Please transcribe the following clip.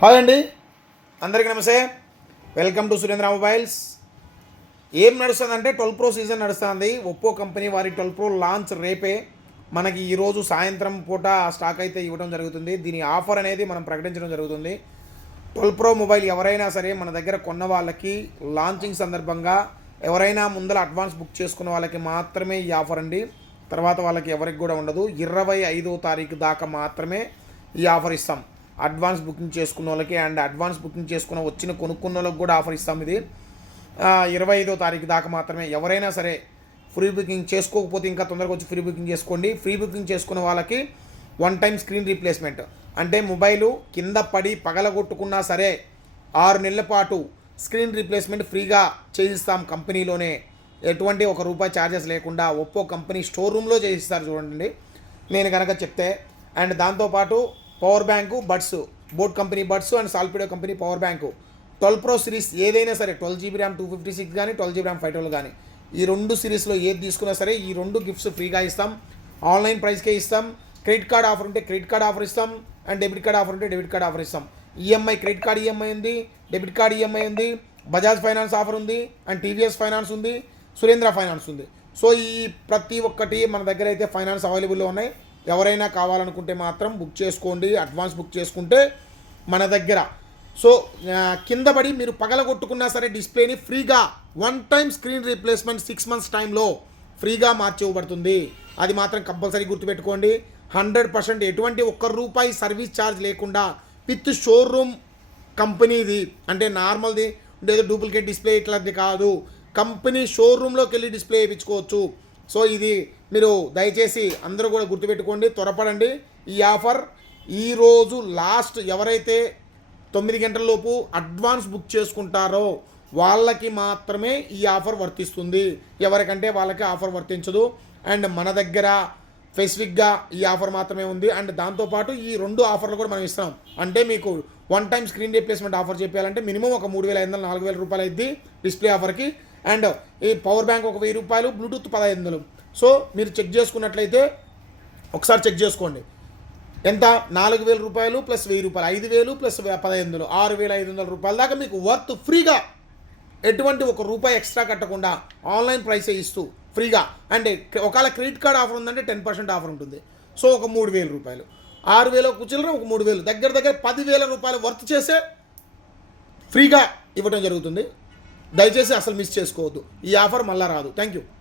Hi అండి. అందరికీ నమస్తే. Welcome to Surendra mobiles. ఏం నడుస్తుందంటే ట్వెల్వ్ ప్రో సీజన్ నడుస్తుంది. ఒప్పో కంపెనీ వారి ట్వెల్వ్ ప్రో లాంచ్ రేపే. మనకి ఈరోజు సాయంత్రం పూట స్టాక్ అయితే ఇవ్వడం జరుగుతుంది. దీని ఆఫర్ అనేది మనం ప్రకటించడం జరుగుతుంది. ట్వెల్వ్ ప్రో మొబైల్ ఎవరైనా సరే మన దగ్గర కొన్న వాళ్ళకి లాంచింగ్ సందర్భంగా ఎవరైనా ముందర అడ్వాన్స్ బుక్ చేసుకున్న వాళ్ళకి మాత్రమే ఈ ఆఫర్ అండి. తర్వాత వాళ్ళకి ఎవరికి కూడా ఉండదు. ఇరవై ఐదో తారీఖు దాకా మాత్రమే ఈ ఆఫర్ ఇస్తాం. అడ్వాన్స్ బుకింగ్ చేసుకున్న వాళ్ళకి అండ్ అడ్వాన్స్ బుకింగ్ చేసుకున్న వచ్చిన కొనుక్కున్న వాళ్ళకి కూడా ఆఫర్ ఇస్తాం ఇది. ఇరవై ఐదో తారీఖు దాకా మాత్రమే. ఎవరైనా సరే ఫ్రీ బుకింగ్ చేసుకోకపోతే ఇంకా తొందరగా వచ్చి ఫ్రీ బుకింగ్ చేసుకోండి. ఫ్రీ బుకింగ్ చేసుకున్న వాళ్ళకి వన్ టైం స్క్రీన్ రీప్లేస్మెంట్. అంటే మొబైలు కింద పడి పగలగొట్టుకున్నా సరే ఆరు నెలల పాటు స్క్రీన్ రీప్లేస్మెంట్ ఫ్రీగా చేయిస్తాం కంపెనీలోనే. ఎటువంటి ఒక రూపాయి ఛార్జెస్ లేకుండా ఒప్పో కంపెనీ స్టోర్ రూమ్లో చేయిస్తారు చూడండి. నేను కనుక చెప్తే అండ్ దాంతోపాటు power bank buds Boat company buds and సాల్పిడో company power bank. Twelve pro series ఏదైనా సరే twelve GB RAM two fifty six కానీ twelve GB RAM five twelve కానీ ఈ రెండు సిరీస్లో ఏది తీసుకున్నా సరే ఈ రెండు గిఫ్ట్స్ ఫ్రీగా ఇస్తాం. ఆన్లైన్ ప్రైస్కే ఇస్తాం. క్రెడిట్ కార్డ్ ఆఫర్ ఉంటే క్రెడిట్ కార్డ్ ఆఫర్ ఇస్తాం. అండ్ డెబిట్ కార్డ్ ఆఫర్ ఉంటే డెబిట్ కార్డ్ ఆఫర్ ఇస్తాం. ఈఎంఐ క్రెడిట్ కార్డ్ ఈఎంఐ ఉంది. డెబిట్ కార్డ్ ఈఎంఐ ఉంది. బజాజ్ ఫైనాన్స్ ఆఫర్ ఉంది. అండ్ టీవీఎస్ ఫైనాన్స్ ఉంది. సురేంద్ర ఫైనాన్స్ ఉంది. సో ఈ ప్రతి ఒక్కటి మన దగ్గర అయితే ఫైనాన్స్ అవైలబుల్లో ఉన్నాయి. ఎవరైనా కావాలనుకుంటే మాత్రం బుక్ చేసుకోండి అడ్వాన్స్ బుక్ చేసుకుంటే మన దగ్గర. సో కింద పడి మీరు పగలగొట్టుకున్నా సరే డిస్ప్లేని ఫ్రీగా one time screen replacement six months టైంలో ఫ్రీగా మార్చివ్వబడుతుంది అది మాత్రం కంపల్సరీ గుర్తుపెట్టుకోండి. హండ్రెడ్ పర్సెంట్ ఎటువంటి ఒక్క రూపాయి సర్వీస్ ఛార్జ్ లేకుండా విత్ షోరూమ్ కంపెనీది అంటే నార్మల్ది ఏదో డూప్లికేట్ డిస్ప్లే ఇట్లాంటిది కాదు. కంపెనీ షోరూంలోకి వెళ్ళి డిస్ప్లే వేయించుకోవచ్చు. సో ఇది మీరు దయచేసి అందరూ కూడా గుర్తుపెట్టుకోండి త్వరపడండి. ఈ ఆఫర్ ఈరోజు లాస్ట్ ఎవరైతే తొమ్మిది గంటలలోపు అడ్వాన్స్ బుక్ చేసుకుంటారో వాళ్ళకి మాత్రమే ఈ ఆఫర్ వర్తిస్తుంది. ఎవరికంటే వాళ్ళకి ఆఫర్ వర్తించదు. అండ్ మన దగ్గర స్పెసిఫిక్గా ఈ ఆఫర్ మాత్రమే ఉంది. అండ్ దాంతోపాటు ఈ రెండు ఆఫర్లు కూడా మనం ఇస్తాం అంటే మీకు one time screen replacement offer చెప్పాలంటే మినిమం ఒక మూడు వేల ఐదు వందల నాలుగు వేల రూపాయలు అయింది డిస్ప్లే ఆఫర్కి. అండ్ ఈ పవర్ బ్యాంక్ ఒక వెయ్యి రూపాయలు బ్లూటూత్ పదహైదు వందలు. సో మీరు చెక్ చేసుకున్నట్లయితే ఒకసారి చెక్ చేసుకోండి. ఎంత? నాలుగు వేల రూపాయలు ప్లస్ వెయ్యి రూపాయలు. ఐదు వేలు ప్లస్ పదహైదు వందలు. ఆరు వేల ఐదు వందల రూపాయల దాకా మీకు వర్త్ ఫ్రీగా ఎటువంటి ఒక రూపాయి ఎక్స్ట్రా కట్టకుండా ఆన్లైన్ ప్రైసే ఇస్తూ ఫ్రీగా. అండ్ ఒకవేళ క్రెడిట్ కార్డ్ ఆఫర్ ఉందంటే టెన్ పర్సెంట్ ఆఫర్ ఉంటుంది. సో ఒక మూడు వేల రూపాయలు. ఆరు వేల ఒక చిల్లర ఒక మూడు వేలు. దగ్గర దగ్గర పదివేల రూపాయలు వర్త్ చేసే ఫ్రీగా ఇవ్వడం జరుగుతుంది. దయచేసి అసలు మిస్ చేసుకోవద్దు. ఈ ఆఫర్ మళ్ళా రాదు. Thank you